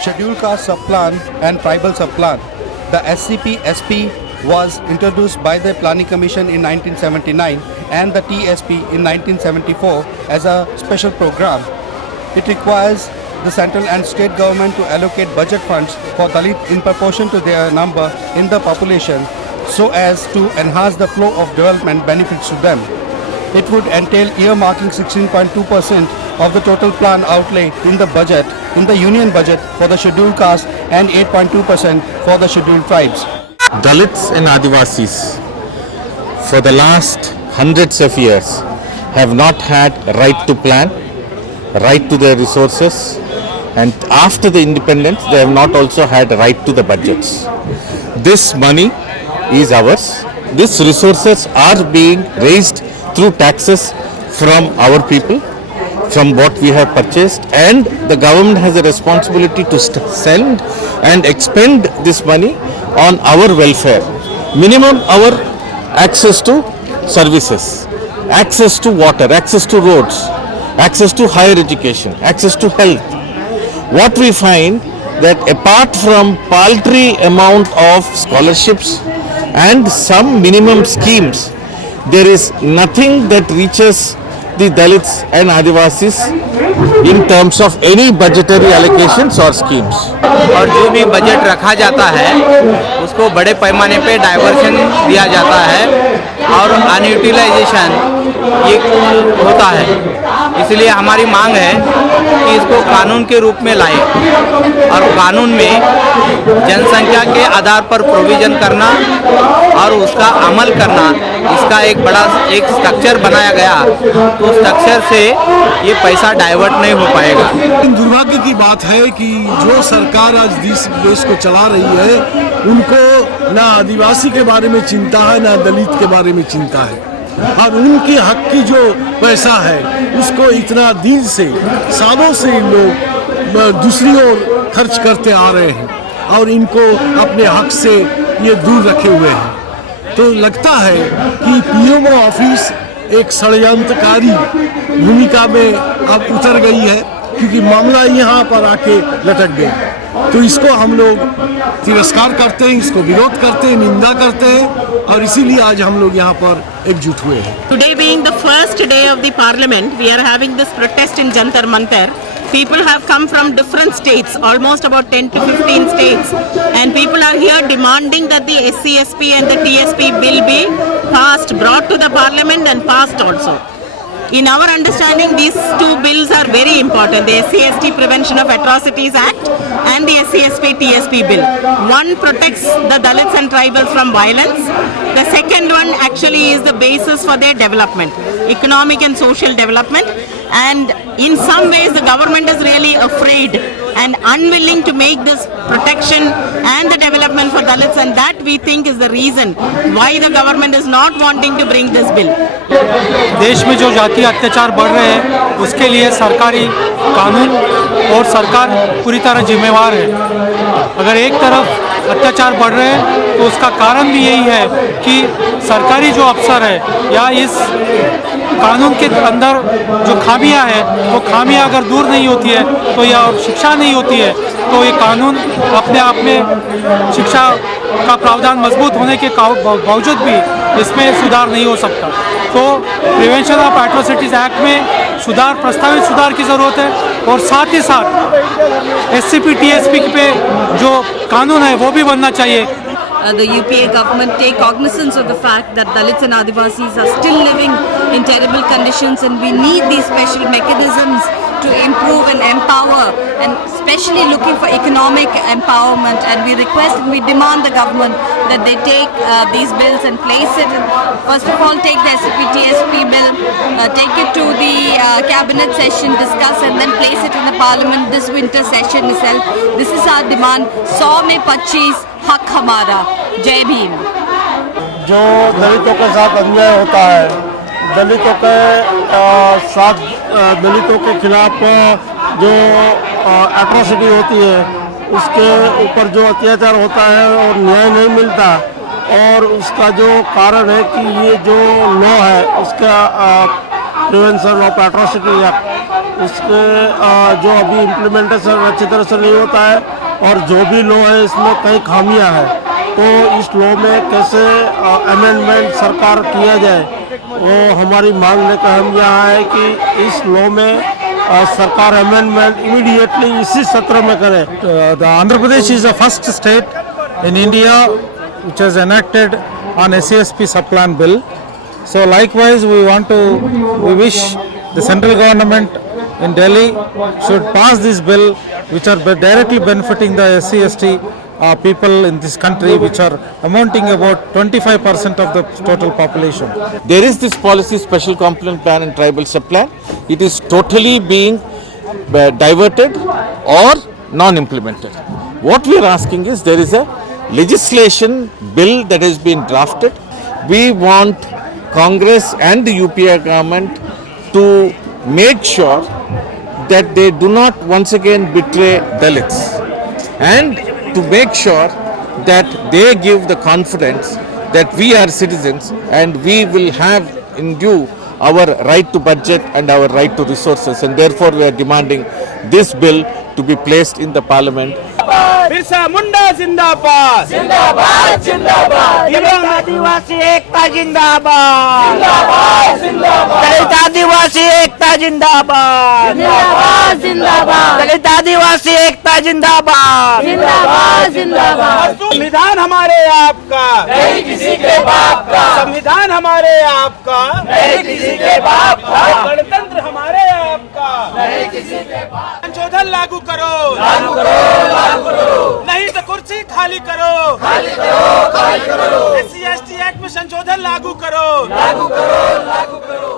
Scheduled Caste Sub-Plan and Tribal Sub-Plan. The SCP-SP was introduced by the Planning Commission in 1979 and the TSP in 1974 as a special program. It requires the central and state government to allocate budget funds for Dalit in proportion to their number in the population so as to enhance the flow of development benefits to them. It would entail earmarking 16.2% of the total plan outlay in the union budget for the scheduled caste and 8.2% for the scheduled tribes. Dalits and Adivasis for the last hundreds of years have not had right to plan, right to their resources, and after the independence they have not also had right to the budgets. This money is ours. These resources are being raised through taxes from our people, from what we have purchased, and the government has a responsibility to send and expend this money on our welfare. Minimum our access to services, access to water, access to roads, access to higher education, access to health. What we find that apart from paltry amount of scholarships and some minimum schemes, there is nothing that reaches the Dalits and Adivasis in terms of any budgetary allocations or schemes. और जो भी budget रखा जाता है उसको बड़े पैमाने पे डाइवर्शन दिया जाता है और अनयूटिलाइजेशन ये होता है। इसलिए हमारी मांग है कि इसको कानून के रूप में लाए और कानून में जनसंख्या के आधार पर प्रोविज़न करना और उसका अमल करना, इसका एक बड़ा एक स्ट्रक्चर बनाया गया तो स्ट्रक्चर से ये पैसा डाइवर्ट नहीं हो पाएगा। दुर्भाग्य की बात है कि जो सरकार आज देश को चला रही है उनको ना आदिवासी के बारे में चिंता है ना दलित के बारे में चिंता है, और उनके हक की जो पैसा है उसको इतना दिन से सालों से लोग दूसरी ओर खर्च करते आ रहे हैं और इनको अपने हक से ये दूर रखे हुए हैं। तो लगता है कि पीएमओ ऑफिस एक षड्यंत्रकारी भूमिका में अब उतर गई है, क्योंकि मामला यहाँ पर आके लटक गया। तो इसको हम लोग तिरस्कार करते हैं, इसको विरोध करते हैं, निंदा करते हैं, और इसीलिए आज हम लोग यहाँ पर एकजुट हुए हैं। Today being the first day of the parliament, we are having this protest in Jantar Mantar. People have come from different states, almost about 10 to 15 states, and people are here demanding that the SCSP and the TSP bill be passed, brought to the parliament and passed also. In our understanding, these two bills are very important, the SC/ST Prevention of Atrocities Act and the SCSP-TSP bill. One protects the Dalits and tribals from violence. The second one actually is the basis for their development, economic and social development. And in some ways, the government is really afraid and unwilling to make this protection and the development for Dalits, and that we think is the reason why the government is not wanting to bring this bill. देश में जो जातीय अत्याचार बढ़ रहे हैं उसके लिए सरकारी कानून और सरकार पूरी तरह जिम्मेवार है। अगर एक तरफ अत्याचार बढ़ रहे हैं तो उसका कारण भी यही है कि सरकारी जो अफसर है या इस कानून के अंदर जो खामियां हैं वो खामियां अगर दूर नहीं होती है तो या शिक्षा नहीं होती है तो ये कानून अपने आप में शिक्षा का प्रावधान मजबूत होने के बावजूद भी इसमें सुधार नहीं हो सकता। तो प्रिवेंशन ऑफ एट्रोसिटीज़ एक्ट में सुधार, प्रस्तावित सुधार की ज़रूरत है, और साथ ही साथ SCP-TSP पे जो कानून है वो भी बनना चाहिए। The UPA government take cognizance of the fact that Dalits and Adivasis are still living in terrible conditions, and we need these special mechanisms to improve and empower, and especially looking for economic empowerment. And we request and we demand the government that they take these bills and place it, first of all take the SCP-TSP bill, take it to the cabinet session, discuss, and then place it in the parliament this winter session itself. This is our demand. 100 में 25 हक हमारा। जय भीम। जो दलितों के साथ अन्याय होता है, दलितों के साथ दलितों के खिलाफ जो एट्रोसिटी होती है उसके ऊपर जो अत्याचार होता है और न्याय नहीं मिलता, और उसका जो कारण है कि ये जो लॉ है उसका प्रिवेंशन ऑफ एट्रोसिटी एक्ट, इसके जो अभी इम्प्लीमेंटेशन अच्छी तरह से नहीं होता है और जो भी लॉ है इसमें कई खामियां हैं। तो इस लॉ में कैसे अमेंडमेंट सरकार किया जाए, वो हमारी मांग लेकर हम यहाँ है कि इस लॉ में सरकार अमेंडमेंट इमीडिएटली इसी सत्र में करे। The Andhra Pradesh is the first state in India which has enacted on SCSP subplan bill. So likewise we wish the central government in Delhi should pass this bill which are directly benefiting the SC/ST people in this country, which are amounting about 25% of the total population. There is this policy special component plan and tribal subplan. It is totally being diverted or non-implemented. What we are asking is there is a legislation bill that has been drafted. We want Congress and the UPA government to make sure that they do not once again betray Dalits, and to make sure that they give the confidence that we are citizens and we will have in due our right to budget and our right to resources, and therefore we are demanding this bill to be placed in the parliament. Birsa Munda जिंदाबाद, जिंदाबाद जिंदाबाद, आदिवासी एकता जिंदाबाद, जिंदाबाद जिंदाबाद, दलित आदिवासी एकता जिंदाबाद, जिंदाबाद जिंदाबाद, दलित आदिवासी एकता जिंदाबाद, जिंदाबाद जिंदाबाद। संविधान हमारे आपका, नहीं किसी के बाप का, संविधान हमारे आपका, नहीं किसी के बाप का, गणतंत्र हमारे आपका, नहीं किसी के बाप। संशोधन लागू करो, लागू करो, लागू करो, नहीं तो कुर्सी खाली करो, खाली करो, खाली करो। SC/ST एक्ट में संशोधन लागू करो, लागू करो, लागू करो।